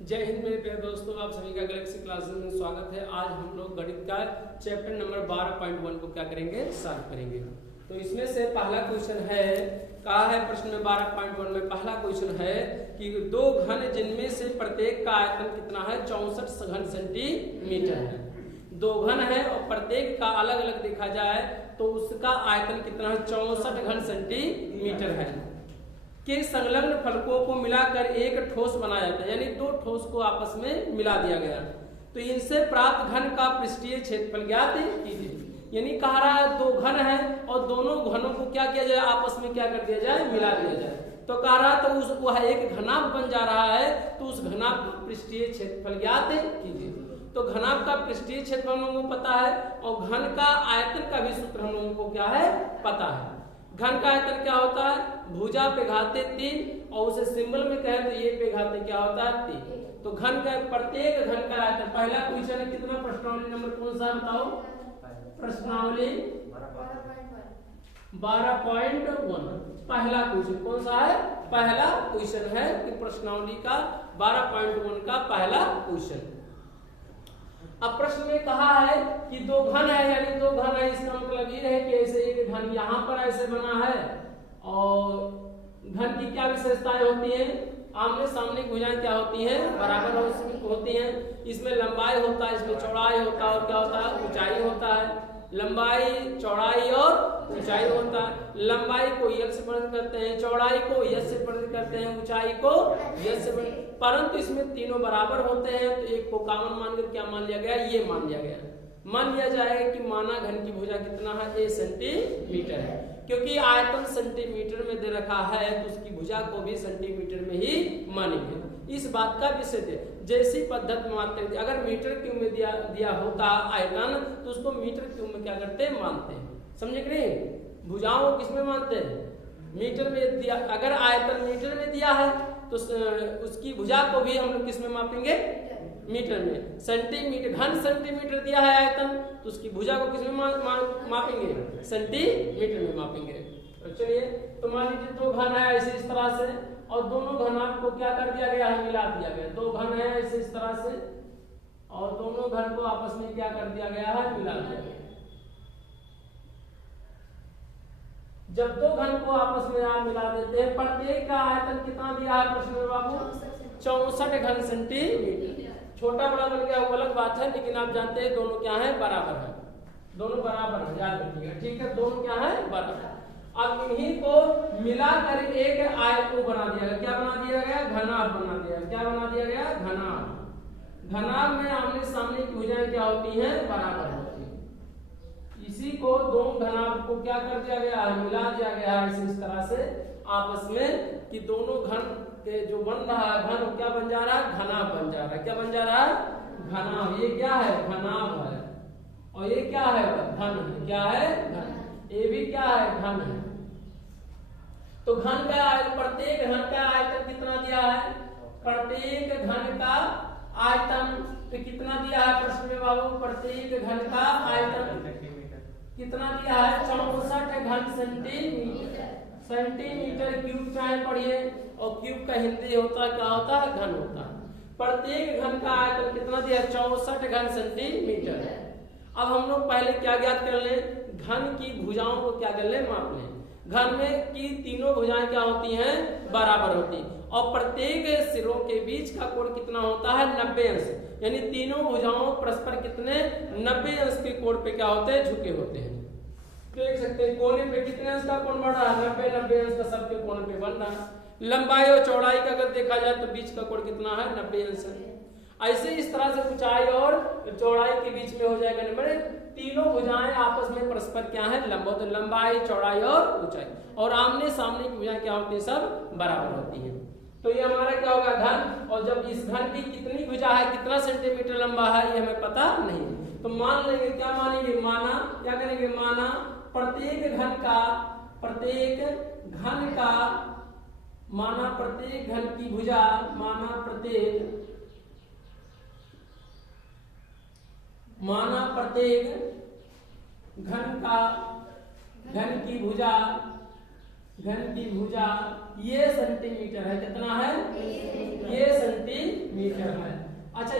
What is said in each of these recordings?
जय हिंद मेरे प्यारे दोस्तों, आप सभी का गैलेक्सी क्लासेस में स्वागत है। आज हम लोग गणित का चैप्टर नंबर 12.1 को क्या करेंगे, सॉल्व करेंगे। तो इसमें से पहला क्वेश्चन है, कहा है प्रश्न में 12.1 में पहला क्वेश्चन है कि दो घन जिनमें से प्रत्येक का आयतन कितना है, 64 घन सेंटीमीटर है। दो घन है और प्रत्येक का अलग अलग देखा जाए तो उसका आयतन कितना है, 64 घन सेंटीमीटर है। के संलग्न फलकों को मिलाकर एक ठोस बनाया जाता है, यानी दो ठोस को आपस में मिला दिया गया। तो इनसे प्राप्त घन का पृष्ठीय क्षेत्रफल ज्ञात कीजिए। यानी कह रहा है दो घन है और दोनों घनों को क्या किया जाए, आपस में क्या कर दिया जाए, मिला दिया जाए। तो कह रहा तो उस वह एक घनाभ बन जा रहा है, तो उस घनाभ का पृष्ठीय क्षेत्रफल ज्ञात कीजिए। तो घनाभ का पृष्ठीय क्षेत्रफल हम लोगों को पता है और घन का आयतन का भी सूत्र हम लोगों को क्या है, पता है। घन का आयतन क्या होता है, भुजा पे घाते 3 और उसे सिंबल में कहे तो ये पे घाते क्या होता है, 3। तो घन का प्रत्येक घन का आयतन, पहला क्वेश्चन है कितना, प्रश्नावली नंबर कौन सा बताओ, प्रश्नावली 12.1 पहला क्वेश्चन कौन सा है, पहला क्वेश्चन है कि प्रश्नावली का 12.1 का पहला क्वेश्चन। अब प्रश्न में कहा है कि दो घन है, यानी दो घन है, इसका मतलब ये है कि ऐसे एक घन यहाँ पर ऐसे बना है और घन की क्या विशेषताएं होती हैं, आमने सामने भुजाएं क्या होती हैं, बराबर होती हैं। इसमें लंबाई होता है, इसमें चौड़ाई होता है और क्या होता है, ऊंचाई होता है। लंबाई, चौड़ाई और ऊंचाई होता है। लंबाई को यश से प्रदर्शित करते हैं, चौड़ाई को यश से प्रदर्शित करते हैं, ऊंचाई को यश से, परंतु इसमें तीनों बराबर होते हैं। तो एक को कॉमन मानकर क्या मान लिया गया, ये मान लिया गया। मान लिया जाएगा कि माना घन की भुजा कितना है, a सेंटीमीटर है। क्योंकि आयतन सेंटीमीटर में दे रखा है तो उसकी भुजा को भी सेंटीमीटर में ही मानेंगे। इस बात का विषय दे, जैसी पद्धति में मानते, अगर मीटर क्यूब में दिया होता आयतन तो उसको मीटर क्यूब में क्या करते, मानते हैं। समझे कि नहीं, भुजाओं को किसमें मानते हैं, मीटर में दिया। अगर आयतन मीटर में दिया है तो उसकी भुजा को भी हम लोग किसमें मापेंगे, मीटर में। सेंटीमीटर, घन सेंटीमीटर दिया है आयतन तो उसकी भुजा को किसमें मापेंगे, सेंटीमीटर में मापेंगे। तो चलिए, तो मान लीजिए दो घन है ऐसे इस तरह से और दोनों घन को क्या कर दिया गया है, मिला दिया गया। दो घन है ऐसे इस तरह से और दोनों घन को आपस में क्या कर दिया गया है, मिला दिया गया। जब दो घन को आपस में आप मिला देते हैं, प्रत्येक का आयतन कितना दिया है प्रश्न में बाबू, 64 घन सेंटीमीटर। छोटा बड़ा बन गया वो अलग बात है, लेकिन आप जानते हैं दोनों क्या है, बराबर है। दोनों बराबर है, याद रखिएगा, ठीक है। दोनों क्या है, बराबर। अब इन्हीं को मिलाकर एक आयत को बना दिया गया। क्या बना दिया गया, घनाभ बना दिया। क्या बना दिया गया, घनाभ। घनाभ में आमने सामने की भुजाएं क्या होती हैं, बराबर होती है। इसी को दो घनाभ को क्या कर दिया गया है, मिला दिया गया है इस तरह से आपस में कि दोनों घन के जो बन रहा है घन क्या बन जा रहा है, घनाभ बन जा रहा है। क्या बन जा रहा है, घनाभ। ये क्या है, घनाभ है और ये क्या है, घन है। क्या है, घन। ये भी क्या है, घन है। तो घन का प्रत्येक घन का आयतन कितना दिया है, प्रत्येक घन का आयतन तो कितना दिया है प्रश्न में बाबू, प्रत्येक घन का आयतन कितना दिया है, 64 घन सेंटीमीटर। सेंटीमीटर क्यूब चाहे पढ़िए और क्यूब का हिंदी होता है, क्या होता है, घन होता है। प्रत्येक घन का आयतन कितना दिया, 64 घन सेंटीमीटर है। अब हम लोग पहले क्या ज्ञात कर लें, घन की भुजाओं को क्या कर लें, माप लें। घन में की तीनों भुजाएं क्या होती हैं, बराबर होती हैं और प्रत्येक सिरों के बीच का कोण कितना होता है, 90 अंश। यानी तीनों भुजाओं परस्पर कितने, 90 अंश के कोण पे क्या होते हैं, झुके होते हैं। देख सकते हैं कोने पे कितने अंश का कोण बढ़ रहा है, 90 अंश का सबके कोण पे बन रहा है। लंबाई और चौड़ाई का अगर देखा जाए तो बीच का कोण कितना है, 90 अंश है। ऐसे इस तरह से ऊंचाई और चौड़ाई के बीच में हो जाएगा नंबर, तीनों भुजाएं आपस में परस्पर क्या है, लंबवत। तो लंबाई, चौड़ाई और ऊंचाई और आमने सामने की भुजाएं क्या होती है, सब बराबर होती हैं। तो ये हमारा क्या होगा, घन। और जब इस घन की कितनी भुजा है, कितना सेंटीमीटर लंबा है, ये हमें पता नहीं। तो मान लेंगे, क्या मानेंगे, माना। क्या करेंगे, माना प्रत्येक घन का, प्रत्येक घन का, माना प्रत्येक घन की भुजा, माना प्रत्येक घन का, घन की भुजा, घन की भुजा ये सेंटीमीटर है। कितना है, ये सेंटीमीटर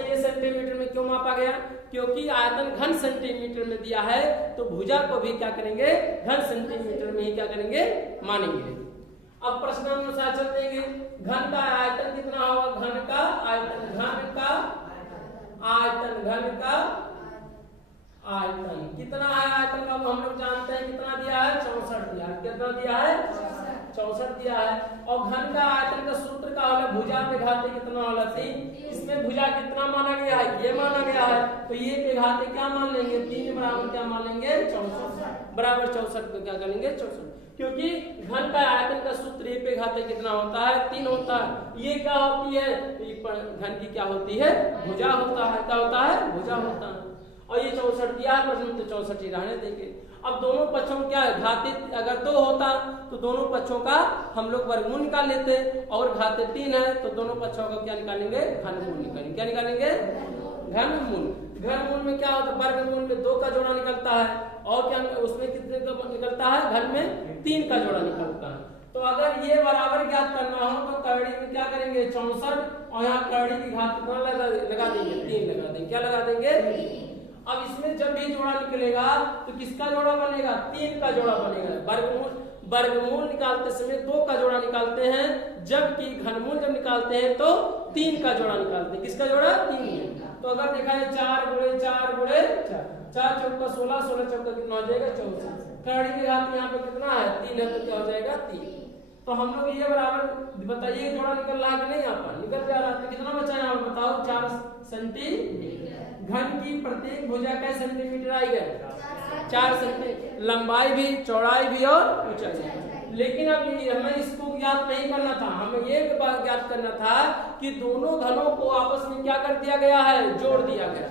ये सेंटीमीटर में क्यों मापा गया? क्योंकि आयतन घन सेंटीमीटर में दिया है, तो भुजा को भी क्या करेंगे? घन सेंटीमीटर में ही क्या करेंगे? मानेंगे। अब प्रश्नानुसार चल देंगे। घन का आयतन कितना होगा? घन का आयतन, घन का आयतन, घन का आयतन कितना है? आयतन का हम लोग जानते हैं कितना दिया है? 64 दिया है। कितना दिया है? 64 दिया है। और घन का आयतन का सूत्र का होला भुजा पे घाते कितना होला? 3। इसमें भुजा कितना माना गया है? ये माना गया है, तो ये पे घाते क्या मान लेंगे? 3 बराबर क्या मान लेंगे? 64 बराबर 64 को क्या करेंगे? 64, क्योंकि घन का आयतन का सूत्र ये पे घाते कितना होता है? 3 होता है। ये क्या होती है? घन की क्या होती है? भुजा होता है। क्या होता है? भुजा होता है। और ये 64 दिया है प्रश्न में, तो 64 ही रहने देंगे। अब दोनों पक्षों में क्या है? घातित अगर 2 होता तो दोनों पक्षों का हम लोग वर्गमूल निकाल लेते, और घातित 3 है तो दोनों पक्षों का क्या निकालेंगे? घनमूल निकालेंगे। क्या निकालेंगे? घनमूल। घनमूल में क्या होता है? वर्गमूल में 2 का जोड़ा निकलता है, और क्या उसमें कितने का निकलता है? घन में 3 का जोड़ा निकलता है। तो अगर ये बराबर ज्ञात करना हो तो करड़ी में क्या करेंगे? 64, और यहाँ करड़ी की घात कितना लगा देंगे? 3 लगा देंगे। क्या लगा देंगे? अब इसमें जब भी जोड़ा निकलेगा तो किसका जोड़ा बनेगा? 3 का जोड़ा बनेगा। वर्गमूल निकालते समय 2 का जोड़ा निकालते हैं, जबकि घनमूल जब निकालते हैं तो 3 का जोड़ा निकालते हैं। किसका जोड़ा? 3। तो अगर देखा है 4 गुणे 4 गुणे 4, 4 चौका 16, 16 चौका कितना हो जाएगा? 24। करड़ी की घात यहाँ पे कितना है? 3 है, तो क्या हो जाएगा? 3। तो हम लोग ये बराबर बताइए जोड़ा निकल रहा है कि नहीं? यहाँ पर निकल जा रहा है। तो कितना बचा है यहाँ पर बताओ? 4 सेंटीमीटर। घन की प्रत्येक भुजा का सेंटीमीटर आई गए? 4 सेंटीमीटर। लंबाई भी, चौड़ाई भी और ऊंचाई। लेकिन अब हमें इसको ज्ञात नहीं करना था, हमें ये बात ज्ञात करना था कि दोनों घनों को आपस में क्या कर दिया गया है? जोड़ दिया गया।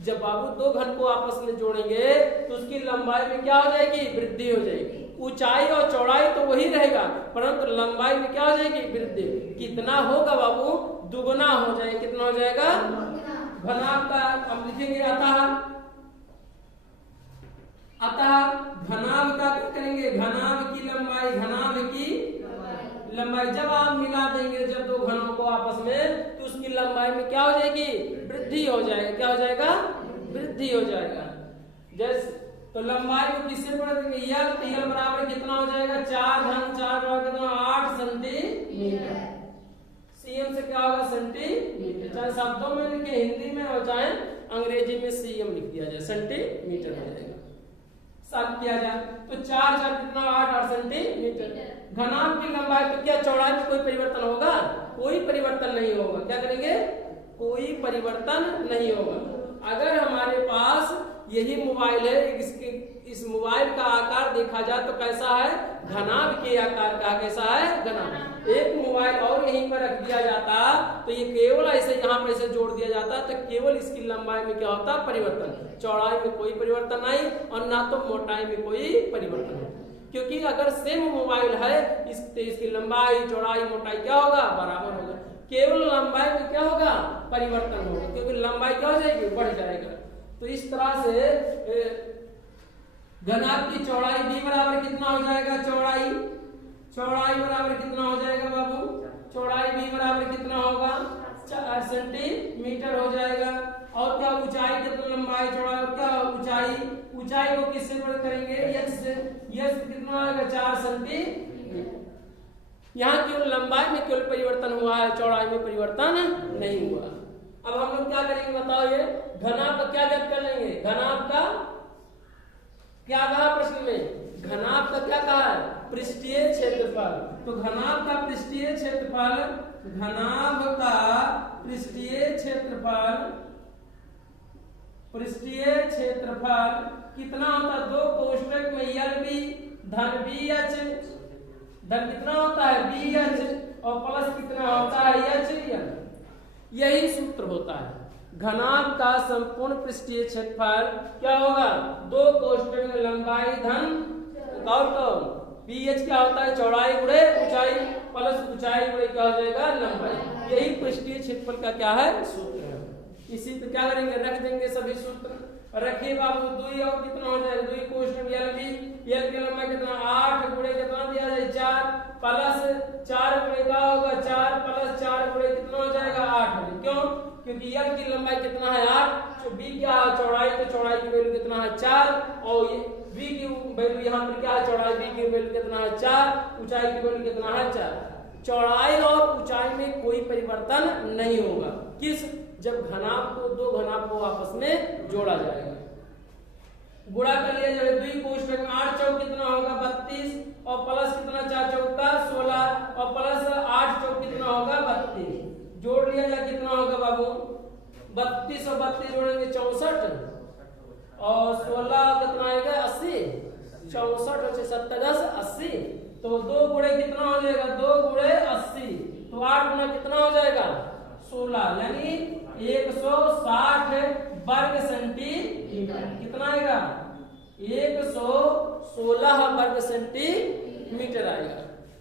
जब बाबू 2 घन को आपस में जोड़ेंगे तो उसकी लंबाई में क्या हो जाएगी? वृद्धि हो जाएगी। ऊंचाई और चौड़ाई तो वही रहेगा, परंतु लंबाई में क्या हो जाएगी? वृद्धि। कितना होगा बाबू? दुगुना हो जाएगा। कितना हो जाएगा? घनाभ का अब लिखेंगे अतः घनाभ का क्या करेंगे? घनाभ की लंबाई, घनाभ की लंबाई जब आप मिला देंगे, जब 2 घनों को आपस में, तो उसकी लंबाई में क्या हो जाएगी? वृद्धि हो जाएगा। क्या हो जाएगा? वृद्धि हो जाएगा। जैसे तो लंबाई को किससे बढ़ा देंगे? यल बराबर कितना हो जाएगा? 4 घन 4 बराबर कितना? 8 सेंटीमीटर। सीएम से क्या होगा? सेंटीमीटर। चाहे शब्दों में लिखे हिंदी में, और चाहे अंग्रेजी में सीएम लिख दिया जाए, सेंटीमीटर हो जाएगा। साथ किया जाए तो 4 4 कितना? 8 सेंटीमीटर। घनाभ की लंबाई तो क्या चौड़ाई में कोई परिवर्तन होगा? कोई परिवर्तन नहीं होगा। क्या करेंगे? कोई परिवर्तन नहीं होगा। अगर हमारे पास यही मोबाइल है, इस मोबाइल का आकार देखा जाए तो कैसा है? घनाभ के आकार का। कैसा है? घनाभ। एक मोबाइल और यहीं पर रख दिया जाता तो ये केवल ऐसे यहाँ पर ऐसे जोड़ दिया जाता तो केवल इसकी लंबाई में क्या होता? परिवर्तन। चौड़ाई में कोई परिवर्तन नहीं, और ना तो मोटाई में कोई परिवर्तन नहीं। क्योंकि अगर सेम मोबाइल है, इसकी लंबाई चौड़ाई मोटाई क्या होगा? बराबर होगा। केवल लंबाई में क्या होगा? परिवर्तन होगा, क्योंकि लंबाई क्या हो जाएगी? बढ़ जाएगा। तो इस तरह से घनाभ की चौड़ाई भी बराबर कितना हो जाएगा? चौड़ाई बराबर कितना हो जाएगा बाबू? चौड़ाई भी बराबर कितना होगा? 4 सेंटीमीटर हो जाएगा। और क्या? ऊंचाई कितना? लंबाई चौड़ाई और क्या? ऊंचाई को किससे गुणा करेंगे? यश से। यश कितना आएगा? 4 सेंटीमीटर। यहाँ केवल लंबाई में केवल परिवर्तन हुआ है, चौड़ाई में परिवर्तन नहीं हुआ। अब हम लोग क्या करेंगे बताओ? ये घनाभ का क्या ज्ञात कर लेंगे? घनाभ का क्या कहा प्रश्न में? घनाभ का क्या कहा है? पृष्ठीय क्षेत्रफल। तो घनाभ का पृष्ठीय क्षेत्रफल, घनाभ का पृष्ठीय क्षेत्रफल कितना होता है? 2 कोष्ठक में यल बी धन बी एच, धन कितना होता है? बी एच, और प्लस कितना होता है? एच यल। यही सूत्र होता है। घनाभ का संपूर्ण पृष्ठीय क्षेत्रफल क्या होगा? 2 कोष्ठक में लंबाई धन और पीएच क्या होता है? चौड़ाई गुणे ऊंचाई, प्लस ऊंचाई गुणे क्या हो जाएगा? लंबाई। यही पृष्ठीय क्षेत्रफल का क्या है? सूत्र है। इसी पे क्या करेंगे? रख देंगे सभी सूत्र। रखिए बाबू। 2 और कितना हो जाएगा? 2 कोष्ठक यल की लंबाई कितना? 8 गुणे कितना दिया जाए? 4, प्लस 4 गुणे क्या होगा? 4 प्लस 4 गुणे कितना हो जाएगा? 8। क्यों? क्योंकि यज्ञ की लंबाई कितना है 8, बी क्या है चौड़ाई, तो चौड़ाई की वैल्यू कितना है 4, और ये बी की वैल्यू यहाँ पर क्या है चौड़ाई, बी की वैल्यू कितना है 4, ऊंचाई की वैल्यू कितना है 4। चौड़ाई और ऊंचाई में कोई परिवर्तन नहीं होगा, किस, जब घनाभ को, दो घनाभ को आपस में जोड़ा जाएगा। गुणा कर लिया जाए 2 कोष्ठक में 8 चौक कितना होगा 32, और प्लस कितना 4 चौका 16, और प्लस 8 चौक कितना होगा 32, जोड़ लिया जाए कितना होगा बाबू 32 और 32 जोड़ेंगे 64, और 16 कितना आएगा 80, 64 और 70 80, तो 2 गुणे कितना हो जाएगा 2 गुणे 80, तो 8 गुना कितना हो जाएगा 16, यानी 160 वर्ग सेंटीमीटर, कितना आएगा 116 वर्ग सेंटीमीटर आएगा।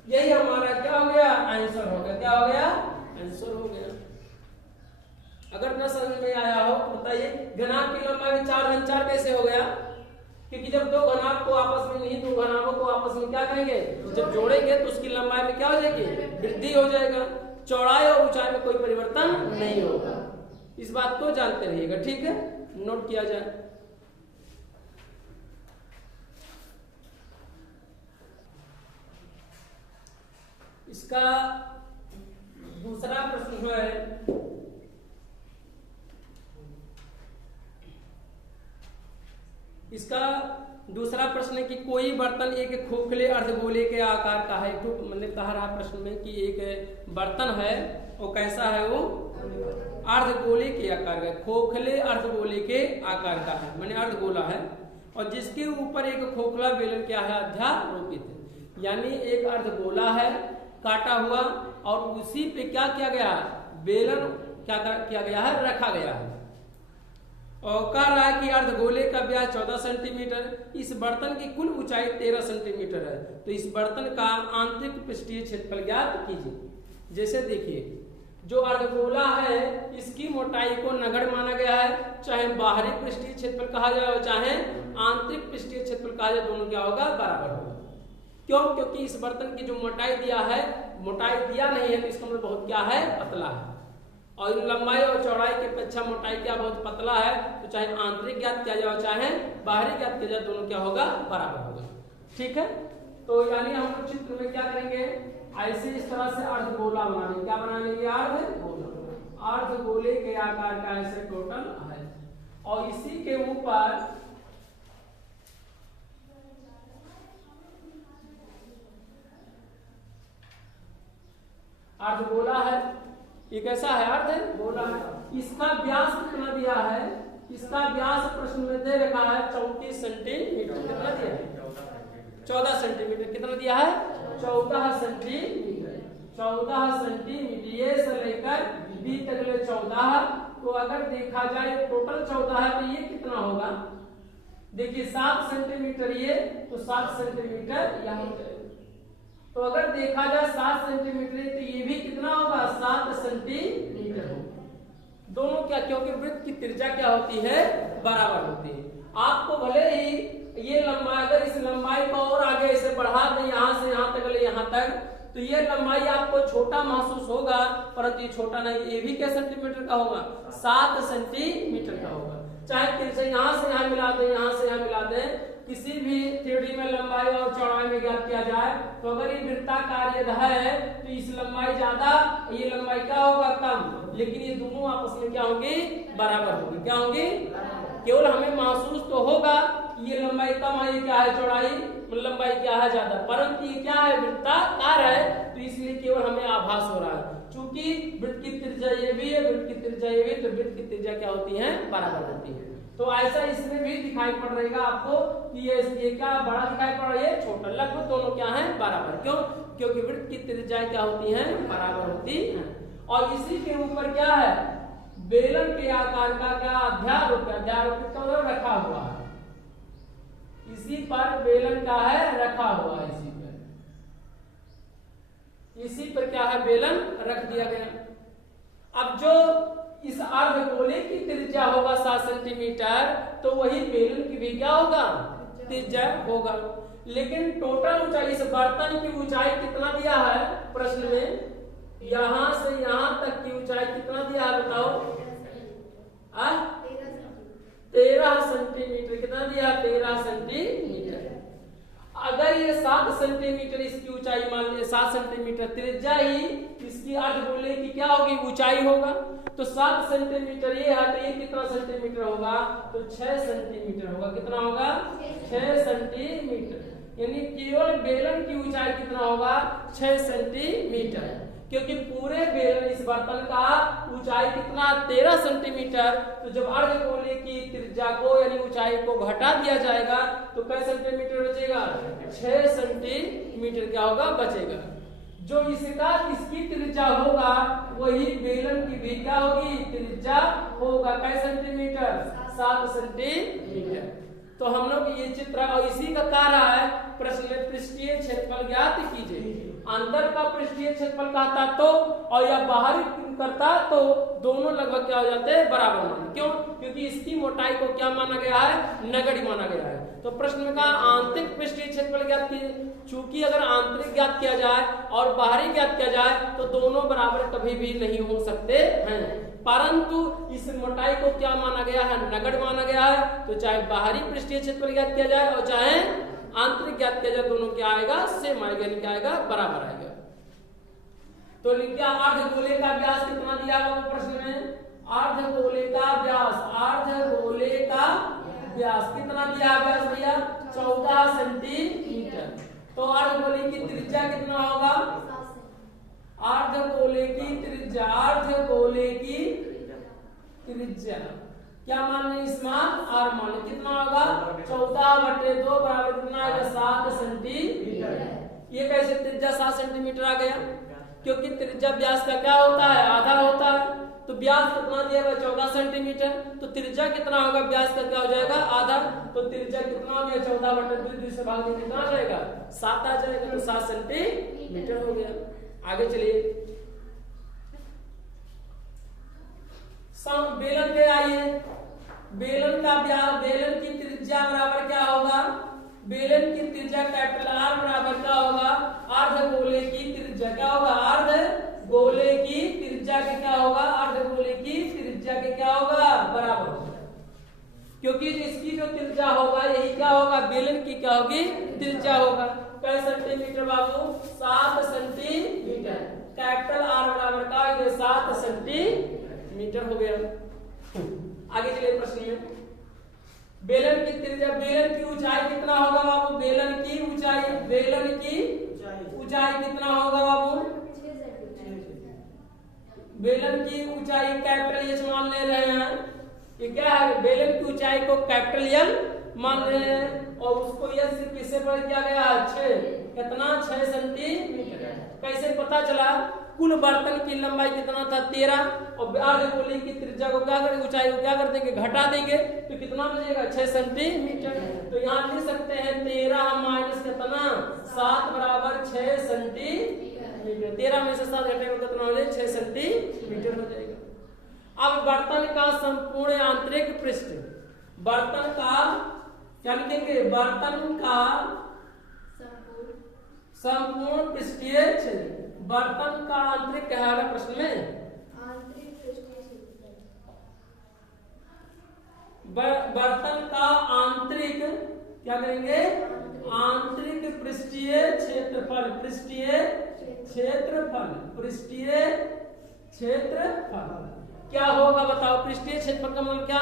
यही हमारा क्या हो गया आंसर हो गया, क्या हो गया आंसर हो गया। अगर न समझ में आया हो तो बताइए घनाभ की लंबाई में 4 कैसे हो गया, क्योंकि जब दो घनाभ को आपस में नहीं, दो घनाभों को आपस में क्या करेंगे जब जोड़ेंगे तो उसकी लंबाई में क्या हो जाएगी वृद्धि हो जाएगा, चौड़ाई और ऊंचाई में कोई परिवर्तन नहीं होगा। इस बात को जानते रहिएगा, ठीक है, नोट किया जाए। इसका दूसरा प्रश्न जो है इसका दूसरा प्रश्न है कि कोई बर्तन एक खोखले अर्धगोले के आकार का है। तो मैंने कहा रहा प्रश्न में कि एक बर्तन है वो कैसा है, वो अर्धगोले के आकार का, खोखले अर्धगोले के आकार का है, मैंने अर्धगोला है, और जिसके ऊपर एक खोखला बेलन क्या है अध्यारोपित है, यानी एक अर्धगोला है काटा हुआ, और उसी पे क्या किया गया बेलन क्या किया गया है रखा गया है, और कह रहा है कि अर्धगोले का व्यास 14 सेंटीमीटर, इस बर्तन की कुल ऊंचाई 13 सेंटीमीटर है, तो इस बर्तन का आंतरिक पृष्ठीय क्षेत्रफल ज्ञात कीजिए। जैसे देखिए जो अर्धगोला है इसकी मोटाई को नगण्य माना गया है, चाहे बाहरी पृष्ठीय क्षेत्रफल कहा जाए और चाहे आंतरिक पृष्ठीय क्षेत्रफल कहा जाए, दोनों क्या होगा बराबर होगा। क्यों, क्योंकि इस बर्तन की जो मोटाई दिया है, मोटाई दिया नहीं है तो इसका मतलब बहुत क्या है पतला है, और लंबाई और चौड़ाई की अपेक्षा मोटाई क्या बहुत पतला है, तो चाहे आंतरिक ज्ञात किया जाए चाहे बाहरी ज्ञात किया जाए, दोनों क्या होगा बराबर होगा। ठीक है, तो यानी हम लोग चित्र में क्या करेंगे ऐसे इस तरह से अर्धगोला बनाएंगे, क्या बना लेंगे अर्धगोला, अर्धगोले के आकार का ऐसे टोटल है, और इसी के ऊपर अर्धगोला है, ये कैसा है अर्धगोला है, इसका व्यास कितना दिया है, इसका व्यास प्रश्न में दे रखा है 34 सेंटीमीटर, कितना दिया है 14 सेंटीमीटर, कितना दिया है 14 सेंटीमीटर, 14 सेंटीमीटर, ये से लेकर बी तक ले 14, तो अगर देखा जाए टोटल 14 है तो ये कितना होगा, देखिए 7 सेंटीमीटर ये, तो 7 सेंटीमीटर यहाँ, तो अगर देखा जाए 7 सेंटीमीटर तो ये भी कितना होगा 7 सेंटीमीटर होगा, दोनों क्या, क्योंकि वृत्त की त्रिज्या क्या होती है बराबर होती है। आपको भले ही ये लंबाई, अगर इस लंबाई को और आगे इसे बढ़ा दें यहाँ से यहाँ तक ले यहाँ तक, तो ये लंबाई आपको छोटा महसूस होगा, परंतु ये छोटा नहीं, ये भी क्या सेंटीमीटर का होगा 7 सेंटीमीटर का होगा। चाहे तिरछे यहाँ से यहाँ मिला दें, यहाँ से यहाँ मिला दें, किसी भी थ्योरी में लंबाई और चौड़ाई में ज्ञात किया जाए, तो अगर ये वृत्ताकार यदि है तो इस लंबाई ज्यादा, ये लंबाई क्या होगा कम, लेकिन ये दोनों आपस में क्या होंगे बराबर होंगे, क्या होंगे, केवल हमें महसूस तो होगा ये लंबाई कम है, ये क्या है चौड़ाई लंबाई क्या है ज्यादा, परंतु ये क्या है वृत्ताकार है, तो इसलिए केवल हमें आभास हो रहा है, चूंकि वृत्त की त्रिज्या ये भी है, वृत्त की त्रिज्या ये भी, तो वृत्त की त्रिज्या क्या होती है बराबर होती है। तो ऐसा इसमें भी दिखाई पड़ रहेगा आपको कि ये क्या बड़ा दिखाई पड़ रहा है, ये छोटा, लगभग दोनों क्या है बराबर, क्यों, क्योंकि वृत्त की त्रिज्या क्या होती है बराबर होती है। और इसी के ऊपर क्या है बेलन के आकार का क्या अध्यारोपित, अध्यारोपित का मतलब रखा हुआ है, इसी पर बेलन का है रखा हुआ है, इसी पर क्या है बेलन रख दिया गया। अब जो इस अर्धगोले की त्रिज्या होगा 7 सेंटीमीटर, तो वही बेलन की भी क्या होगा त्रिज्या होगा, लेकिन टोटल ऊंचाई इस बर्तन की ऊंचाई कितना दिया है प्रश्न में, यहां से यहां तक की ऊंचाई कितना दिया है बताओ 13 सेंटीमीटर। कितना दिया? 13 सेंटीमीटर। अगर ये 7 सेंटीमीटर इसकी ऊंचाई मान लीजिए 7 सेंटीमीटर, त्रिज्या ही इसकी अर्धगोले की क्या होगी? ऊंचाई होगा। तो 7 सेंटीमीटर ये है तो ये कितना सेंटीमीटर होगा? तो 6 सेंटीमीटर होगा। कितना होगा? 6 सेंटीमीटर। यानी केवल बेलन की ऊंचाई कितना होगा? 6 सेंटीमीटर। क्योंकि पूरे बेलन इस बर्तन का ऊंचाई कितना? 13 सेंटीमीटर। तो जब अर्धगोले की त्रिज्या को यानी ऊंचाई को घटा दिया जाएगा तो कै सेंटीमीटर बचेगा? 6 सेंटीमीटर क्या होगा? बचेगा। जो इसकी त्रिज्या होगा वही बेलन की भी क्या होगी? त्रिज्या होगा। कै सेंटीमीटर? 7 सेंटीमीटर। तो हम लोग ये चित्र और इसी का कार्य है प्रश्न में पृष्ठीय क्षेत्रफल ज्ञात कीजिए। अंदर का पृष्ठीय क्षेत्रफल कहता तो और या बाहरी करता तो दोनों लगभग क्या हो जाते हैं? बराबर मान। क्यों? क्योंकि इसकी मोटाई को क्या माना गया है? नगण्य माना गया है। तो प्रश्न में कहा आंतरिक पृष्ठीय क्षेत्रफल ज्ञात कीजिए। चूंकि अगर आंतरिक ज्ञात किया जाए और बाहरी ज्ञात किया जाए तो दोनों बराबर कभी भी नहीं हो सकते हैं, परंतु इस मोटाई को क्या माना गया है? नगण्य माना गया है। तो चाहे बाहरी पृष्ठीय क्षेत्रफल ज्ञात किया जाए और चाहे आंतरिक ज्ञात किया जाए, दोनों क्या आएगा? सेम आएगा, क्या आएगा? बराबर आएगा। तो क्या अर्धगोले का व्यास कितना दिया हुआ प्रश्न में? अर्धगोले का व्यास, अर्धगोले का व्यास कितना दिया? व्यास भैया 14 सेंटीमीटर। तो अर्धगोले की त्रिज्या कितना होगा? अर्धगोले की त्रिज्या, अर्धगोले की त्रिज्या क्या मान लें? इस मान आर मान लें। कितना होगा? 14/2 बराबर कितना आएगा? 7 सेंटीमीटर। ये कैसे त्रिज्या 7 सेंटीमीटर आ गया? क्योंकि त्रिज्या व्यास का क्या होता है? आधा होता है। तो व्यास कितना दिया हुआ? 14 सेंटीमीटर। तो त्रिज्या कितना होगा? व्यास का क्या हो जाएगा? आधा। तो त्रिज्या कितना हो गया? 14/2 से भाग देंगे कितना आ जाएगा? 7 आ जाएगा। तो 7 सेंटीमीटर हो गया। आगे चलिए बेलन पे आइए। बेलन का व्यास, बेलन की त्रिज्या बराबर क्या होगा? बेलन की त्रिज्या कैपिटल आर बराबर क्या होगा? अर्धगोले की त्रिज्या क्या होगा? अर्धगोले की त्रिज्या के क्या होगा? अर्धगोले की त्रिज्या के क्या होगा? बराबर होगा। क्योंकि इसकी जो त्रिज्या होगा यही क्या होगा? बेलन की क्या होगी? त्रिज्या होगा। कै सेंटीमीटर बाबू? 7 सेंटीमीटर। कैपिटल आर बराबर का 7 सेंटीमीटर हो गया। आगे चलिए प्रश्न में बेलन की त्रिज्या, बेलन की ऊंचाई कितना होगा बाबू? बेलन की ऊंचाई, बेलन की ऊंचाई कितना होगा बाबू? बेलन की ऊंचाई कैपिटल एच मान ले रहे हैं। ये क्या है? बेलन की ऊंचाई को कैपिटल एल मान रहे हैं और उसको एल से किससे पढ़ किया गया? 6। कितना? 6 सेंटीमीटर। कैसे पता चला? कुल बर्तन की लंबाई कितना था? 13 और अर्धगोले की त्रिज्या को क्या करेंगे? ऊंचाई को क्या कर देंगे? घटा देंगे तो कितना बचेगा? 6 सेंटीमीटर। तो यहाँ लिख सकते हैं 13 माइनस कितना? 7 बराबर 6 सेंटीमीटर। 13 में से 7 घटेगा कितना हो जाएगा? 6 सेंटीमीटर हो जाएगा। अब बर्तन का संपूर्ण आंतरिक पृष्ठ, बर्तन का क्या लिखेंगे? बर्तन का संपूर्ण पृष्ठीय क्षेत्र। बर्तन का आंतरिक क्या है प्रश्न में? आंतरिक पृष्ठीय क्षेत्रफल। बर्तन का आंतरिक क्या करेंगे? आंतरिक पृष्ठीय क्षेत्रफल। पृष्ठीय क्षेत्रफल, पृष्ठीय क्षेत्रफल क्या होगा बताओ? पृष्ठीय क्षेत्रफल का मतलब क्या?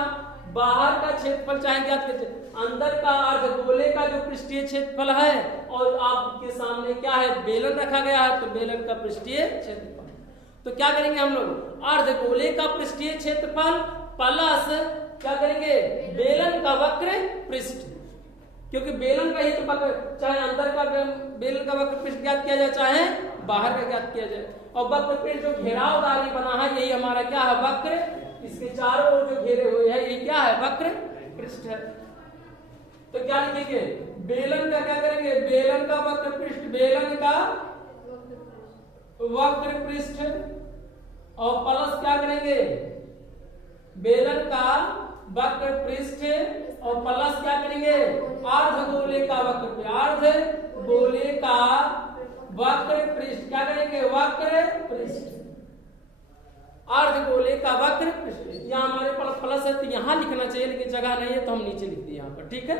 बाहर का क्षेत्रफल चाहे ज्ञात कीजिए। अंदर का अर्धगोले का जो पृष्ठीय क्षेत्रफल है और आपके सामने क्या है? बेलन रखा गया है तो बेलन का पृष्ठीय क्षेत्रफल। तो क्या करेंगे हम लोग? अर्धगोले का पृष्ठीय क्षेत्रफल प्लस क्या करेंगे? बेलन का वक्र पृष्ठ। क्योंकि बेलन का ही तो वक्र, चाहे अंदर का बेलन का वक्र पृष्ठ ज्ञात किया जाए चाहे बाहर का ज्ञात किया जाए। और वक्र पृष्ठ जो घेरावदारी बना है यही हमारा क्या है? वक्र। इसके चारों ओर जो घेरे हुए हैं ये क्या है? वक्र पृष्ठ है। तो क्या लिखेंगे? बेलन का क्या करेंगे? बेलन का वक्र पृष्ठ, बेलन का वक्र पृष्ठ और प्लस क्या करेंगे? बेलन का वक्र पृष्ठ और प्लस क्या करेंगे? अर्धगोले का वक्र पृष्ठ, अर्धगोले का वक्र पृष्ठ क्या करेंगे? वक्र पृष्ठ। अर्धगोले का वक्र पृष्ठ। यहाँ हमारे पास प्लस है तो यहाँ लिखना चाहिए, लेकिन जगह नहीं है तो हम नीचे लिख दिए यहाँ पर, ठीक है।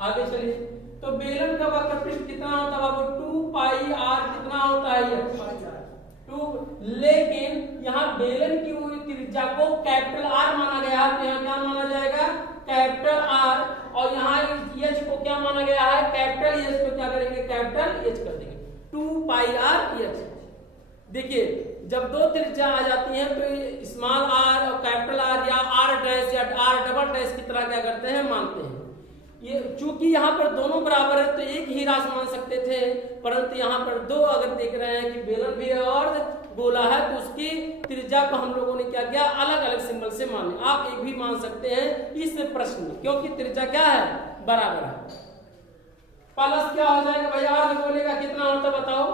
आगे चलिए, तो बेलन का वक्र पृष्ठ कितना होता है बाबू? 2 पाई आर कितना होता है ये 2। लेकिन यहाँ बेलन की हुई त्रिज्या को कैपिटल आर माना गया है, तो यहाँ क्या माना जाएगा? Capital R. और यहाँ एच को क्या माना गया है? कैपिटल एच को क्या करेंगे? कैपिटल एच कर देंगे, 2 पाई आर एच। देखिए जब दो त्रिज्या आ जाती हैं तो स्मॉल आर और कैपिटल आर या आर डैश या आर डबल डैश की तरह क्या करते हैं? मानते हैं। ये चूंकि यहाँ पर दोनों बराबर है तो एक ही राशि मान सकते थे, परंतु यहाँ पर दो अगर देख रहे हैं कि बेलन भी है और गोला है तो उसकी त्रिज्या को हम लोगों ने क्या किया? अलग अलग सिंबल से माने। आप एक भी मान सकते हैं इस प्रश्न में, क्योंकि त्रिज्या क्या है? बराबर है। प्लस क्या हो जाएगा भैया? अर्धगोले का कितना होता है बताओ?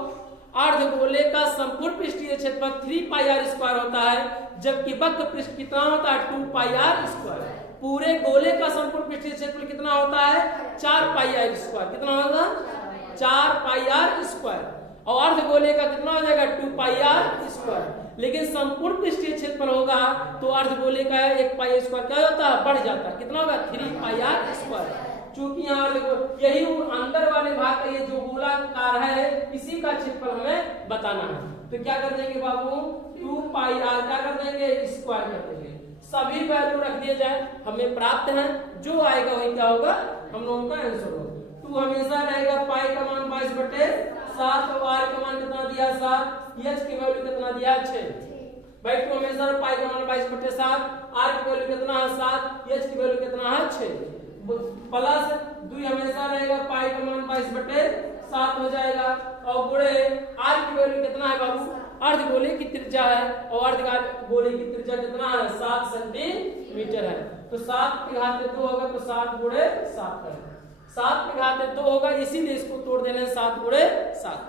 अर्धगोले का संपूर्ण पृष्ठीय क्षेत्रफल 3 पाई आर स्क्वायर होता है, जबकि वक्र पृष्ठ कितना होता है? 2 पाई आर स्क्वायर। पूरे गोले का संपूर्ण पृष्ठीय क्षेत्रफल कितना होता है? 4 पाई आर स्क्वायर। कितना होगा? 4 पाई आर स्क्वायर। और अर्धगोले का कितना हो जाएगा? 2 पाई आर स्क्वायर। लेकिन संपूर्ण पृष्ठीय क्षेत्रफल होगा तो अर्धगोले का 1 पाई स्क्वायर क्या होता है? बढ़ जाता है। कितना होगा? 3 पाई आर स्क्वायर। चूंकि यहाँ यही अंदर वाले भाग का ये जो गोलाकार है इसी का क्षेत्रफल हमें बताना है, तो क्या कर देंगे बाबू? 2 पाई आर क्या कर देंगे? स्क्वायर कर देंगे। सभी वैल्यू रख दिए जाए, हमें प्राप्त है, जो आएगा वही क्या होगा? हम लोगों का आंसर होगा। 2 हमेशा रहेगा, पाई का मान 22/7 और आर का मान कितना दिया? 7। एच की वैल्यू कितना दिया? 6। भाई 2 हमेशा पाई का मान 22/7, आर की वैल्यू कितना है? 7, एच की वैल्यू कितना है? 6। प्लस 2 हमेशा रहेगा, पाई का मान 22/7 हो जाएगा और गुणे आर की वैल्यू कितना है बाबू? अर्धगोले की त्रिज्या है और अर्धगोले की त्रिज्या कितना है? 7 सेंटीमीटर है। तो 7 की घात 2 होगा तो 7 गुणे 7 करें। 7 की घात 2 होगा, इसीलिए इसको तोड़ देना 7 गुणे 7।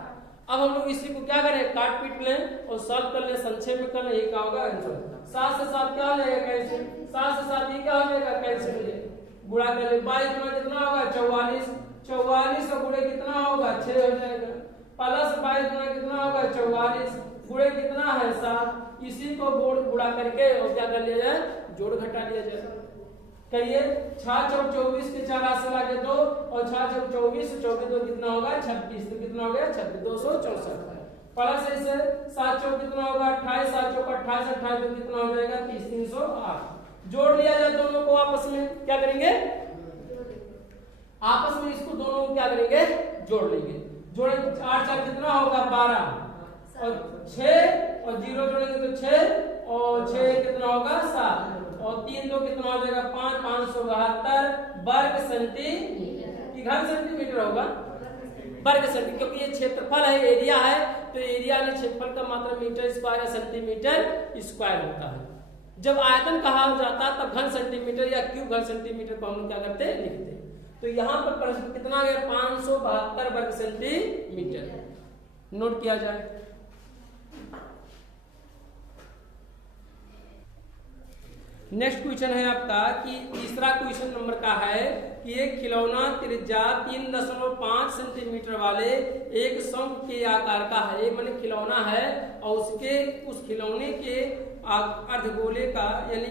अब हम लोग इसी को क्या करें? काट पीट लें और सॉल्व कर ले, संक्षेप में कर ले, ये क्या होगा? आंसर 7 से 7 क्या हो जाएगा? कैंसिल। 7 से 7 ये क्या हो जाएगा? कैंसिल। गुणा कर ले, 22 गुणा कितना होगा? 44। 44 और गुणे कितना होगा? 6 हो जाएगा। प्लस 22 गुणा कितना होगा? 44 गुणे कितना है? 7। इसी को गुणा करके और क्या कर लिया जाए? जोड़ घटा लिया जाए। कहिए 6 चौक 24 के 4 से लाके 2 और 6 चौक 24 24 2 कितना होगा? 26। तो कितना हो गया? 26 264। प्लस ऐसे 7 चौक कितना होगा? 28। 7 चौक 28 28 तो कितना हो जाएगा? 30 308। जोड़ लिया जाए दोनों को आपस में, क्या करेंगे? आपस में इसको दोनों को क्या करेंगे? जोड़ लेंगे। जोड़े 8 4 कितना होगा? 12 और 6 और 0 जोड़ेंगे तो 6 और 6 कितना होगा? 7 और 3 2 कितना हो जाएगा? 5 572 वर्ग सेंटीमीटर की घन सेंटीमीटर होगा वर्ग सेंटीमीटर, क्योंकि ये क्षेत्रफल है, एरिया है, तो एरिया ने क्षेत्रफल का मात्रा मीटर स्क्वायर या सेंटीमीटर स्क्वायर होता है। जब आयतन कहा जाता तब घन सेंटीमीटर या क्यूब घन सेंटीमीटर को हम लोग क्या करते हैं? लिखते हैं। तो यहाँ पर प्रश्न कितना गया? 572 वर्ग सेंटीमीटर। नोट किया जाए। नेक्स्ट क्वेश्चन है आपका कि तीसरा क्वेश्चन नंबर का है कि एक खिलौना त्रिज्या 3.5 सेंटीमीटर वाले एक शंख के आकार का है। एक मैंने खिलौना है और उस खिलौने के अर्धगोले का यानी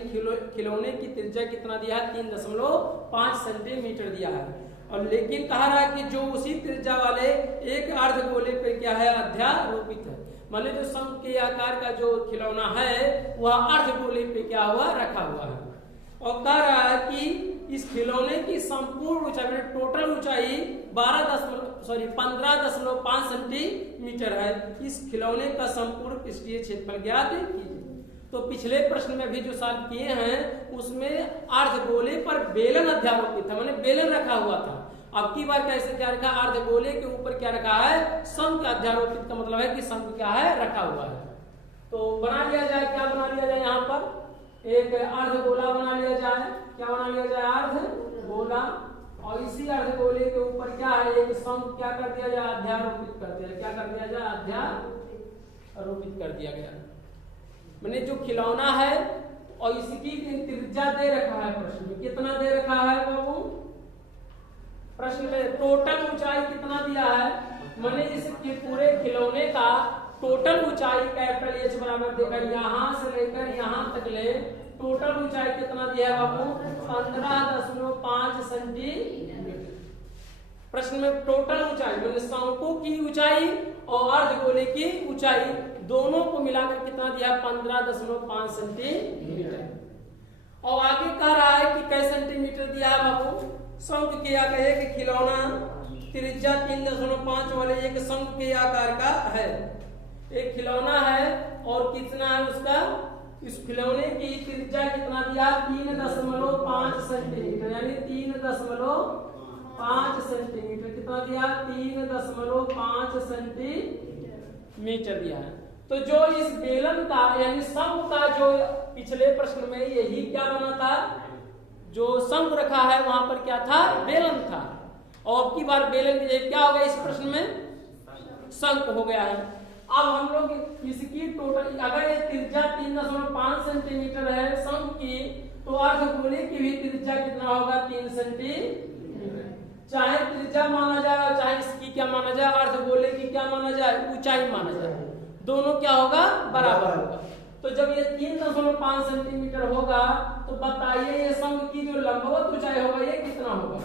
खिलौने की त्रिज्या कितना दिया है? 3.5 सेंटीमीटर दिया है। और लेकिन कहा रहा है कि जो उसी त्रिज्या वाले एक अर्धगोले पे क्या है? अध्यारोपित है। माने जो शंख के आकार का जो खिलौना है वह अर्धगोले पे क्या हुआ? रखा हुआ है। और कह रहा है कि इस खिलौने की संपूर्ण ऊंचाई टोटल ऊंचाई 15.5 सेंटीमीटर है। इस खिलौने का संपूर्ण पृष्ठीय क्षेत्रफल ज्ञात कीजिए। तो पिछले प्रश्न में भी जो सॉल्व किए हैं उसमें अर्धगोले पर बेलन अध्यारोपित था, माने बेलन रखा हुआ था। अब की बार कैसे क्या रखा? अर्धगोले के ऊपर क्या रखा है? शंख अध्यारोपित का मतलब है कि शंख क्या है? रखा हुआ है। तो बना लिया जाए, क्या बना लिया जाए? यहाँ पर एक अर्धगोला बना लिया जाए। क्या बना लिया जाए? अर्धगोला। और इसी अर्धगोले के ऊपर क्या है? एक शंख क्या कर दिया जाए? अध्यारोपित कर दिया। क्या कर दिया जाए? अध्यारोपित कर दिया गया। मैंने जो खिलौना है और इसकी त्रिज्या दे रखा है प्रश्न में, कितना दे रखा है बाबू? प्रश्न में टोटल ऊंचाई कितना दिया है? मैंने इस पूरे खिलौने का टोटल ऊंचाई कैपिटल एच बराबर अगर देखा यहाँ से लेकर यहाँ तक ले टोटल ऊंचाई कितना दिया है बाबू? 15.5 सेंटीमीटर। प्रश्न में टोटल ऊंचाई मतलब शंकु की ऊंचाई और अर्धगोले की ऊंचाई दोनों को मिलाकर कितना दिया? 15.5 सेंटीमीटर। और आगे कह रहा है कि कई सेंटीमीटर दिया है बाबू? शंकु के आकार है कि खिलौना त्रिज्या 3.5 वाले एक शंकु के आकार का है, एक खिलौना है और कितना है उसका? इस खिलौने की त्रिज्या कितना दिया? 3.5 सेंटीमीटर, यानी 3.5 सेंटीमीटर। कितना दिया? 3.5 सेंटीमीटर दिया है। तो जो इस बेलन का यानी शंकु का जो पिछले प्रश्न में यही क्या बना था? जो शंकु रखा है वहां पर क्या था? बेलन था। और अब की बार बेलन की जगह क्या होगा इस प्रश्न में? शंकु हो गया है। अब हम लोग इसकी टोटल अगर ये त्रिज्या 3.5 सेंटीमीटर है शंकु की, तो अर्धगोले की भी त्रिज्या कितना होगा? 3 सेंटीमीटर। चाहे त्रिज्या माना जाए चाहे इसकी क्या माना जाए? अर्धगोले की क्या माना जाए? ऊंचाई माना जाए। दोनों क्या होगा? बराबर होगा। तो जब ये 3.5 सेंटीमीटर होगा तो बताइए ये शंकु की जो लंबवत ऊंचाई होगा ये कितना होगा?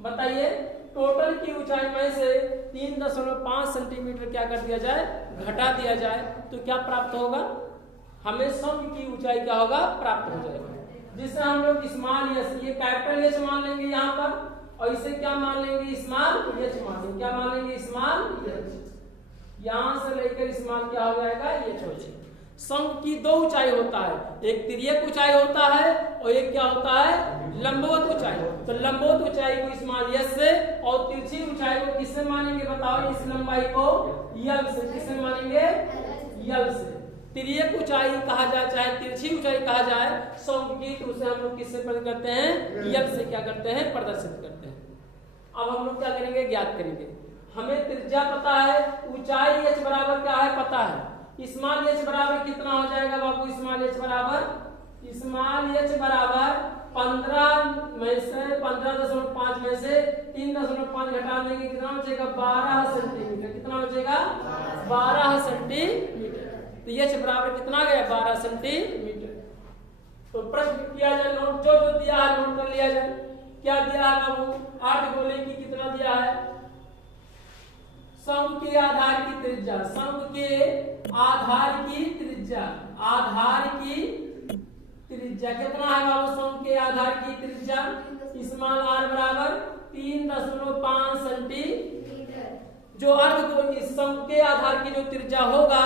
बताइए। टोटल की ऊंचाई में से 3.5 सेंटीमीटर क्या कर दिया जाए? घटा दिया जाए तो क्या प्राप्त होगा? हमें शंकु की ऊंचाई क्या होगा? प्राप्त हो जाएगा। जिसे हम लोग स्मॉल एच, ये कैपिटल एच मान लेंगे यहाँ पर, और इसे क्या मान लेंगे? स्मॉल एच मान लेंगे। क्या मान लेंगे? Small H. यहां से लेकर स्मॉल क्या हो जाएगा? एच हो जाएगा। शंकु की दो ऊंचाई होता है, एक तिर्यक ऊंचाई होता है और एक क्या होता है? लंबवत ऊंचाई। तो लंबवत ऊंचाई को स्मॉल एच से और तिरछी ऊंचाई को किससे मानेंगे? बताओ। इस लंबाई को यल से। किससे मानेंगे? यल से। तिर्यक ऊंचाई कहा जाए चाहे तिरछी ऊंचाई कहा जाए शंकु की, तो उसे हम लोग किससे प्रदर्शित करते हैं? यल से क्या करते हैं? प्रदर्शित करते हैं। अब हम लोग क्या करेंगे? ज्ञात करेंगे। हमें त्रिज्या पता है, ऊंचाई h बराबर क्या है पता है। स्मॉल h बराबर कितना हो जाएगा बाबू? स्मॉल h बराबर 15 में से 15.5 में से 3.5 घटा देंगे, कितना हो जाएगा? 12 सेंटीमीटर। कितना हो जाएगा? 12 सेंटीमीटर। तो h बराबर कितना गया? 12 सेंटीमीटर। तो प्रश्न किया जाए, नोट जो जो दिया है नोट कर लिया जाए। क्या दिया है बाबू? अर्धगोले की कितना दिया है? शंकु के आधार की त्रिज्या, शंकु के आधार की त्रिज्या, आधार की त्रिज्या कितना है बाबू? शंकु के आधार की त्रिज्या स्मॉल r बराबर 3.5 सेंटीमीटर। जो अर्धगोल शंकु के आधार की जो त्रिज्या होगा,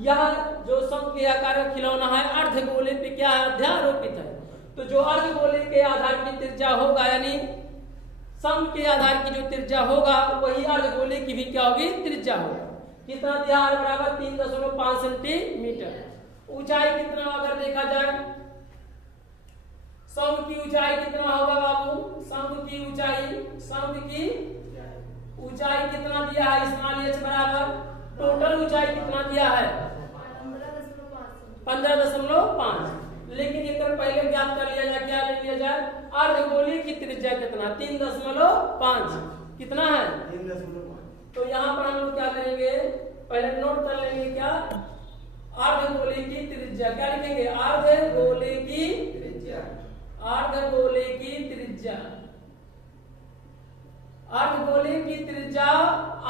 यह जो शंकु के आकार का खिलौना है अर्धगोले पे क्या है? अध्यारोपित है। तो जो अर्धगोले के आधार की त्रिज्या होगा यानी शंकु के आधार की जो त्रिज्या होगा वही अर्धगोले की भी क्या होगी? त्रिज्या होगा। कितना दिया? r बराबर 3.5 सेंटीमीटर। ऊंचाई कितना अगर देखा जाए? शंकु की ऊंचाई कितना होगा बाबू? शंकु की ऊंचाई कितना दिया है? स्मॉल h बराबर टोटल ऊंचाई कितना दिया है? 15.5। लेकिन एक पहले ज्ञात कर लिया जाए। क्या ले लिया जाए? अर्धगोले की त्रिज्या कितना? 3.5। कितना है? 3.5। तो यहाँ पर हम लोग क्या करेंगे? पहले नोट कर लेंगे। क्या? अर्धगोले की त्रिज्या क्या लिखेंगे? अर्धगोले की त्रिज्या। अर्धगोले की त्रिज्या, अर्धगोले की त्रिज्या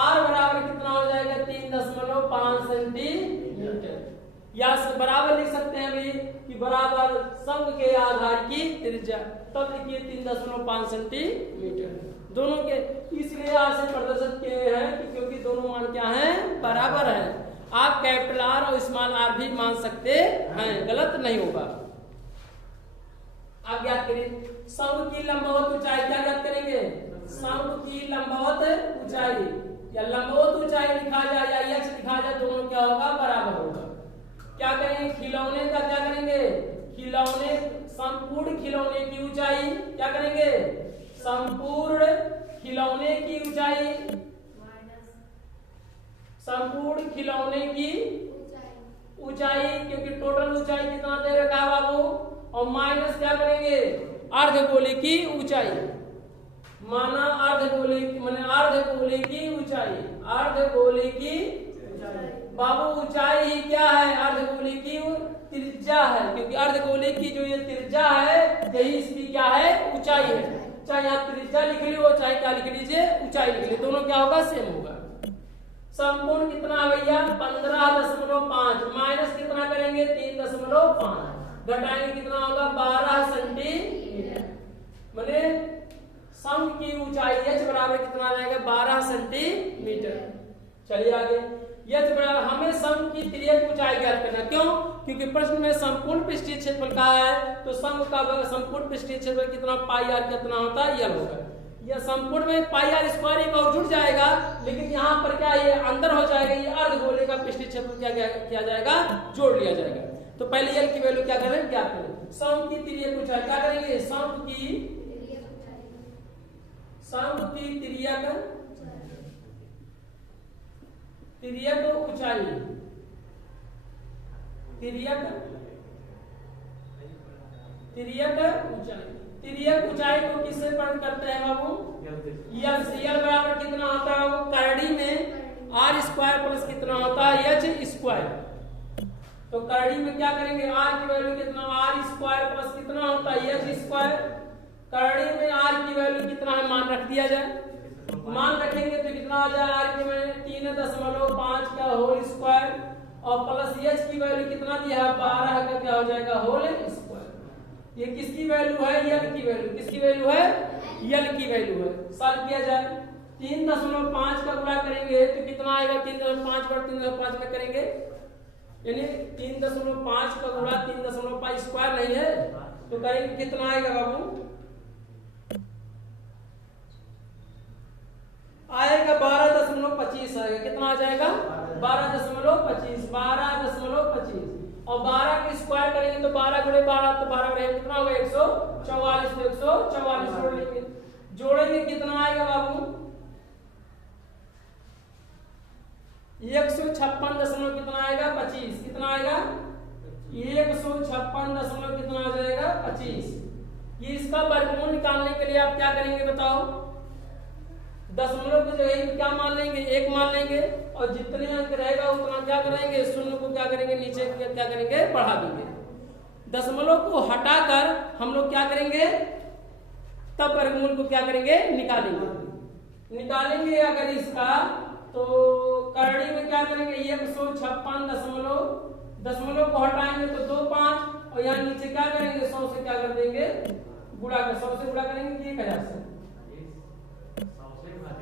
r बराबर कितना हो जाएगा? 3.5 सेंटीमीटर। या बराबर लिख सकते हैं अभी कि बराबर शंकु के आधार की त्रिज्या। तब लिखिए 3.5 सेंटीमीटर। दोनों के इसलिए r से प्रदर्शित किए हैं कि क्योंकि दोनों मान क्या हैं? बराबर है। आप कैपिटल R और स्मॉल r भी मान सकते हैं, गलत नहीं होगा। आप ज्ञात करिए शंकु की लंबवत ऊंचाई। क्या ज्ञात करेंगे? शंकु की लंबवत ऊंचाई या लंबवत ऊंचाई लिखा जाए या x लिखा जाए, दोनों क्या होगा? बराबर होगा। क्या करेंगे? खिलौने का क्या करेंगे? खिलौने संपूर्ण खिलौने की ऊंचाई क्या करेंगे? संपूर्ण खिलौने की ऊंचाई, संपूर्ण खिलौने की ऊंचाई, क्योंकि टोटल ऊंचाई कितना दे रखा है बाबू? और माइनस क्या करेंगे? अर्धगोले की ऊंचाई। माना अर्धगोले माने अर्धगोले की ऊंचाई, अर्धगोले की बाबू ऊंचाई ही क्या है, अर्धगोले की त्रिज्या है, क्योंकि अर्धगोले की जो ये त्रिज्या है यही इसकी क्या है, ऊंचाई है। चाहे यहाँ त्रिज्या लिख ली हो चाहे क्या लिख लीजिए, ऊंचाई लिख ली, दोनों क्या होगा, सेम होगा। संपूर्ण कितना है भैया, 15.5 माइनस कितना करेंगे, 3.5 घटाएंगे कितना होगा, 12 सेंटीमीटर। माने सम की ऊंचाई h बराबर कितना आ जाएगा, 12 सेंटीमीटर। चलिए आगे, h बराबर हमें सम की तिर्यक ऊंचाई ज्ञात करना, क्यों, क्योंकि प्रश्न में संपूर्ण पृष्ठीय क्षेत्रफल कहा है, तो सम का संपूर्ण पृष्ठीय क्षेत्रफल कितना, पाई आर कितना होता है, यल होगा। यह संपूर्ण में पाई आर स्क्वायर एक और जुड़ जाएगा, लेकिन यहाँ पर क्या ये अंदर हो जाएगा, ये अर्धगोले का पृष्ठीय क्षेत्रफल क्या किया जाएगा, जोड़ लिया जाएगा। तो पहले यल की वैल्यू क्या करें, ज्ञात करें। सम की तिर्यक ऊंचाई क्या करेंगे, सम की तिर्यक ऊंचाई, तिर्यक ऊंचाई को किससे प्रणत करते हैं बाबू, यल बराबर कितना होता है, वो करड़ी में आर स्क्वायर प्लस कितना होता है, एच स्क्वायर। तो करड़ी में क्या करेंगे, आर की वैल्यू कितना, आर स्क्वायर प्लस कितना होता है, एच स्क्वायर। करड़ी में आर की वैल्यू कितना है, मान रख दिया जाए, मान रखेंगे तो कितना आ जाए, आर की वैल्यू 3.5 का होल स्क्वायर और प्लस एच की वैल्यू कितना दिया है, 12 का क्या हो जाएगा, होल स्क्वायर। ये किसकी वैल्यू है, यल की वैल्यू, किसकी वैल्यू है, यल की वैल्यू है। सॉल्व किया जाए, 3.5 का गुणा करेंगे तो कितना आएगा, 3.5 पर 3.5 में करेंगे, यानी 3.5 का गुणा 3.5 स्क्वायर नहीं है, तो करेंगे कितना आएगा बाबू, आएगा 12.25 आएगा, कितना आ जाएगा, 12.25 और 12 के स्क्वायर करेंगे तो 12 गुणे 12 तो 12 रहेगा, कितना होगा, 144, तो 144 जोड़ लेंगे, जोड़ेंगे कितना आएगा बाबू, 156 कितना आएगा, 25 कितना आएगा, 156 कितना आ जाएगा, 25। ये इसका वर्गमूल निकालने के लिए आप क्या करेंगे बताओ, दशमलव को जो है क्या मान लेंगे, 1 मान लेंगे, और जितने अंक रहेगा उतना क्या करेंगे, शून्य को क्या करेंगे, नीचे क्या करेंगे, बढ़ा देंगे। दशमलव को हटाकर हम लोग क्या करेंगे, तब वर्गमूल को क्या करेंगे, निकालेंगे अगर इसका, तो करड़ी में क्या करेंगे, 156 दशमलव को हटाएंगे तो 2 5 और यहाँ नीचे क्या करेंगे, 100 से क्या कर देंगे, गुणा कर, 100 से गुणा करेंगे 1000 से,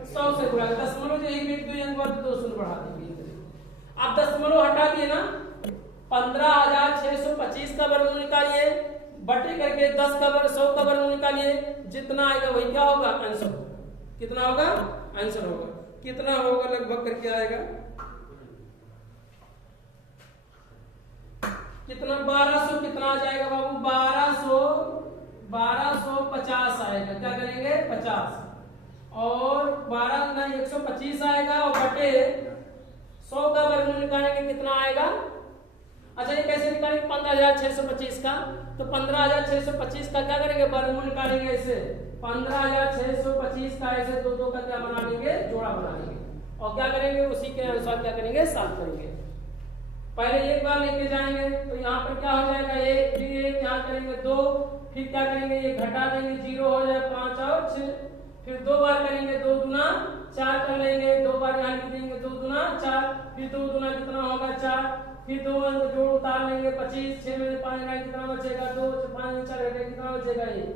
100 से गुणा, दशमलव जो एक 2 अंक बाद 2 शून्य बढ़ा देंगे। आप दशमलव हटा दिए ना, 15,625 का वर्गमूल निकालिए, बटे करके 10 का 100 का वर्गमूल निकालिए, जितना आएगा वही क्या होगा, आंसर। कितना होगा, आंसर होगा, कितना होगा लगभग करके आएगा, कितना 1200 कितना आ जाएगा बाबू, 1250 आएगा, क्या करेंगे 50 और 12 ना 125 आएगा और बटे 100 का वर्गमूल निकालेंगे कितना आएगा। अच्छा ये कैसे निकालेंगे, 15,625 का, तो 15,625 का क्या करेंगे, वर्गमूल निकालेंगे ऐसे, 15,625 का ऐसे 2 का क्या बना लेंगे, जोड़ा बना लेंगे और क्या करेंगे, उसी के अनुसार क्या करेंगे, सॉल्व करेंगे। पहले एक बार लेके जाएंगे तो यहाँ पर क्या हो जाएगा, 1 फिर 1 यहाँ करेंगे 2, फिर क्या करेंगे, ये घटा देंगे 0 हो जाए 5 और 6, फिर 2 बार करेंगे 2 दूना 4 कर लेंगे, 2 बार यहाँ लिख देंगे 2 दूना 4, फिर 2 दूना कितना होगा 4, फिर 2 अंक जोड़ उतार लेंगे 25, 6 में 5 का कितना बचेगा 2, 5 में 4 घटेगा कितना बचेगा, ये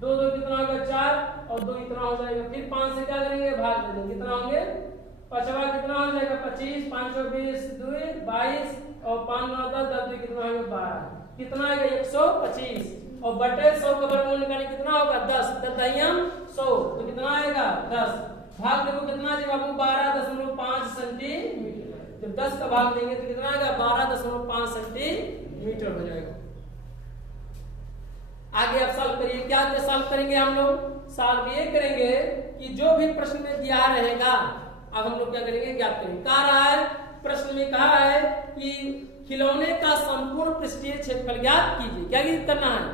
2 2 कितना होगा 4 और 2 इतना हो जाएगा, फिर 5 से क्या करेंगे, भाग दे देंगे, कितना होंगे, पचवा कितना हो जाएगा 25, 5 20 2 22 और 5 9 10 10 कितना होगा 12, कितना आएगा 125 और बटे 100 का वर्गमूल निकालें कितना होगा 10, 10 दहियम 100 तो कितना आएगा 10, भाग देखो कितना जी बाबू 12.5 सेंटीमीटर, जब 10 का भाग देंगे तो कितना आएगा 12.5 सेंटीमीटर हो जाएगा। आगे आप सॉल्व करिए, क्या सॉल्व करेंगे हम लोग, सॉल्व ये करेंगे कि जो भी प्रश्न में दिया रहेगा अब हम लोग क्या करेंगे, ज्ञात करेंगे। कहा रहा है प्रश्न में, कहा है कि खिलौने का संपूर्ण पृष्ठीय क्षेत्रफल ज्ञात कीजिए, क्या करना है,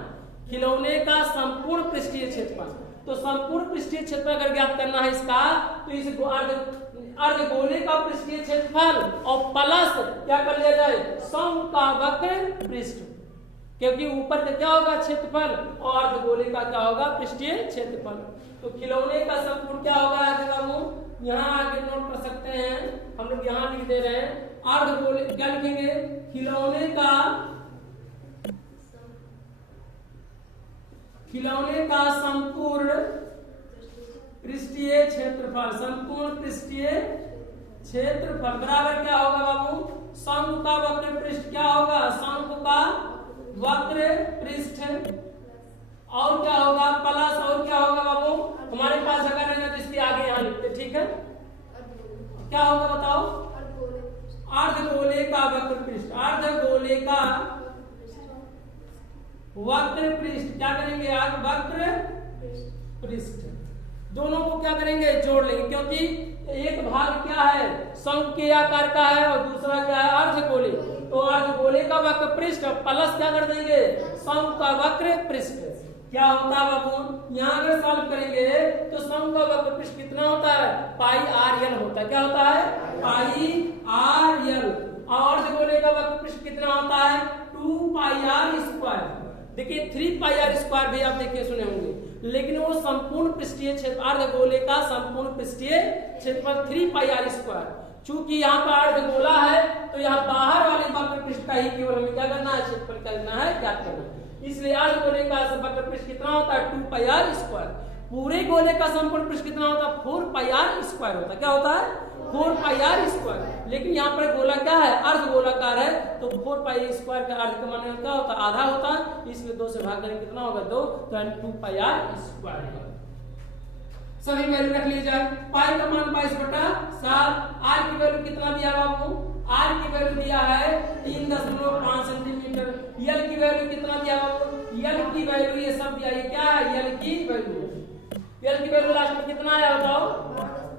खिलौने का संपूर्ण पृष्ठीय क्षेत्रफल। तो संपूर्ण पृष्ठीय क्षेत्रफल अगर ज्ञात करना है इसका, तो इस अर्धगोले का पृष्ठीय क्षेत्रफल और प्लस क्या कर लिया जाए शंकु का वक्र पृष्ठ, क्योंकि ऊपर का क्या होगा क्षेत्रफल और अर्धगोले का क्या होगा पृष्ठीय क्षेत्रफल। तो खिलौने का संपूर्ण क्या होगा आगे बाबू, यहाँ आगे नोट कर सकते हैं, हम लोग यहाँ लिख दे रहे हैं अर्धगोले, क्या लिखेंगे खिलौने का संपूर्ण पृष्ठीय क्षेत्रफल, संपूर्ण पृष्ठीय क्षेत्रफल बराबर क्या होगा बाबू, शंकु का वक्र पृष्ठ क्या होगा, शंकु का वक्र पृष्ठ और क्या होगा प्लस और क्या होगा बाबू, हमारे पास अगर है ना तो इसके आगे यहाँ लिखते, ठीक है क्या होगा बताओ, अर्धगोले का वक्र पृष्ठ, अर्धगोले का वक्र पृष्ठ क्या करेंगे आज वक्र पृष्ठ, दोनों को क्या करेंगे जोड़ लेंगे, क्योंकि एक भाग क्या है शंकु के आकार का है और दूसरा क्या है अर्धगोले, तो अर्धगोले का वक्र पृष्ठ प्लस क्या कर देंगे शंकु का वक्र पृष्ठ, क्या होता है बाबू, यहाँ अगर सॉल्व करेंगे तो शंकु का वक्र पृष्ठ कितना होता है पाई आर यल होता है, क्या होता है पाई आर यल, और अर्धगोले का वक्र पृष्ठ कितना होता है 2 पाई आर स्क्वायर। देखिए 3 पाई आर स्क्वायर भी आप देखिए सुने होंगे, लेकिन वो संपूर्ण पृष्ठीय क्षेत्र अर्धगोले का संपूर्ण पृष्ठीय क्षेत्रफल 3 पाई आर स्क्वायर, चूंकि यहाँ पर अर्धगोला है तो यहाँ बाहर वाले वक्र पृष्ठ का ही केवल हमें क्या करना है क्षेत्रफल करना है ज्ञात करना है, इसलिए अर्धगोले का वक्र पृष्ठ कितना होता है 2 पाई आर स्क्वायर, पूरे गोले का संपूर्ण पृष्ठ कितना होता है 4 पाई आर स्क्वायर होता है, क्या होता है 4 पाई आर स्क्वायर, लेकिन यहाँ पर गोला क्या है अर्धगोलाकार है तो 4 पाई स्क्वायर का अर्ध का मान क्या होता है आधा होता है, इसलिए 2 से भाग करेंगे कितना होगा 2, तो 2 पाई आर स्क्वायर होगा। सभी वैल्यू रख लीजिए, पाई का मान 22/7, आर की वैल्यू कितना दिया बाबू, आर की वैल्यू दिया है 3.5 सेंटीमीटर, यल की वैल्यू कितना दिया बाबू, यल की वैल्यू ये सब दिया, ये क्या है यल की वैल्यू लास्ट में कितना आया बताओ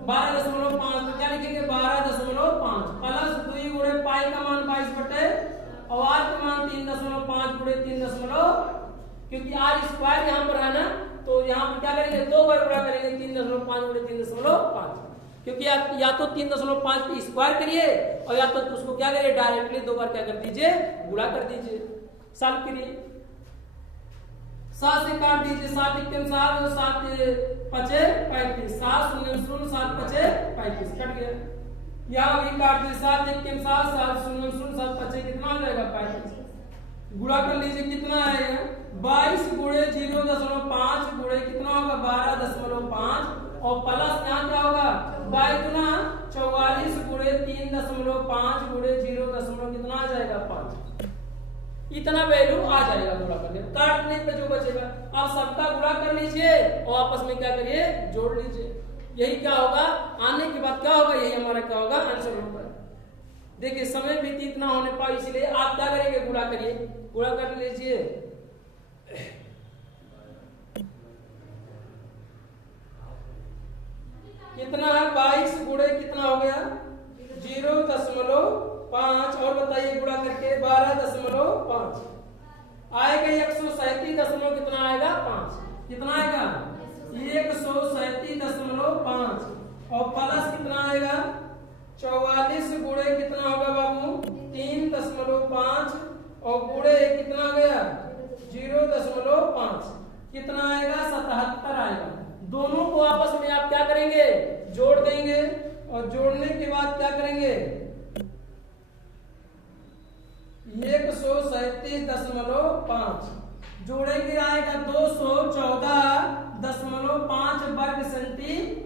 12.5, तो क्या लिखेंगे 12.5 प्लस 2 गुणे पाई का मान 22 और आर का मान 3.5 गुणे 3, क्योंकि आर स्क्वायर यहाँ पर है ना तो यहाँ पर क्या करेंगे 2 बार गुणा करेंगे 3.5 गुणे 3.5, क्योंकि या तो 3.5 पे स्क्वायर करिए और या तो उसको क्या करिए डायरेक्टली 2 बार क्या कर दीजिए गुणा कर दीजिए, सॉल्व करिए 7 से काट दीजिए, 7 × 7 7 × 5 35, 7 0 0 7 5 35 कट गया, यहाँ भी काट दीजिए 7 × 7 7 0 0 7 5 कितना आ जाएगा 35, गुणा कर लीजिए कितना आएगा 22 गुणे 0.5 गुणे कितना होगा 12.5 और प्लस यहाँ क्या होगा 44 गुणे 3.5 गुणे 0 कितना आ जाएगा 5, इतना वैल्यू आ जाएगा गुणा करने काटने पे जो बचेगा, आप सबका गुणा कर लीजिए और आपस में क्या करिए जोड़ लीजिए, यही क्या होगा आने के बाद क्या होगा यही हमारा क्या होगा आंसर होगा। देखिए समय व्यतीत ना होने पाए इसलिए आप क्या करेंगे गुणा करिए, गुणा कर लीजिए कितना है 22 गुणे कितना हो गया 0.5 और बताइए गुणा करके 12.5 आएगा 137 कितना आएगा 5, कितना आएगा 137.5 और प्लस कितना आएगा 44 गुणे कितना होगा बाबू 3.5 और गुणे कितना आ गया 0.5 कितना आएगा 77 आएगा, दोनों को आपस में आप क्या करेंगे जोड़ देंगे और जोड़ने के बाद क्या करेंगे 137.5 जोड़ेंगे आएगा 214.5 वर्ग सेंटीमीटर।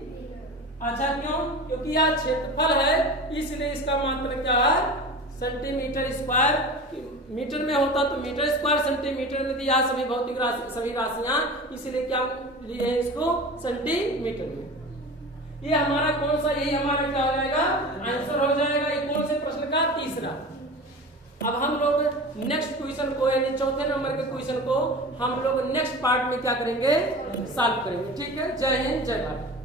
अच्छा क्यों, क्योंकि यह क्षेत्रफल है इसलिए इसका मात्रा क्या है सेंटीमीटर स्क्वायर, मीटर में होता तो मीटर स्क्वायर, सेंटीमीटर में दिया सभी भौतिक सभी राशियां, इसलिए क्या लिए है इसको सेंटीमीटर में। ये हमारा कौन सा यही हमारा क्या हो जाएगा आंसर हो जाएगा, ये कौन से प्रश्न का तीसरा। अब हम लोग नेक्स्ट क्वेश्चन को यानी चौथे नंबर के क्वेश्चन को हम लोग नेक्स्ट पार्ट में क्या करेंगे सॉल्व करेंगे, ठीक है। जय हिंद जय भारत।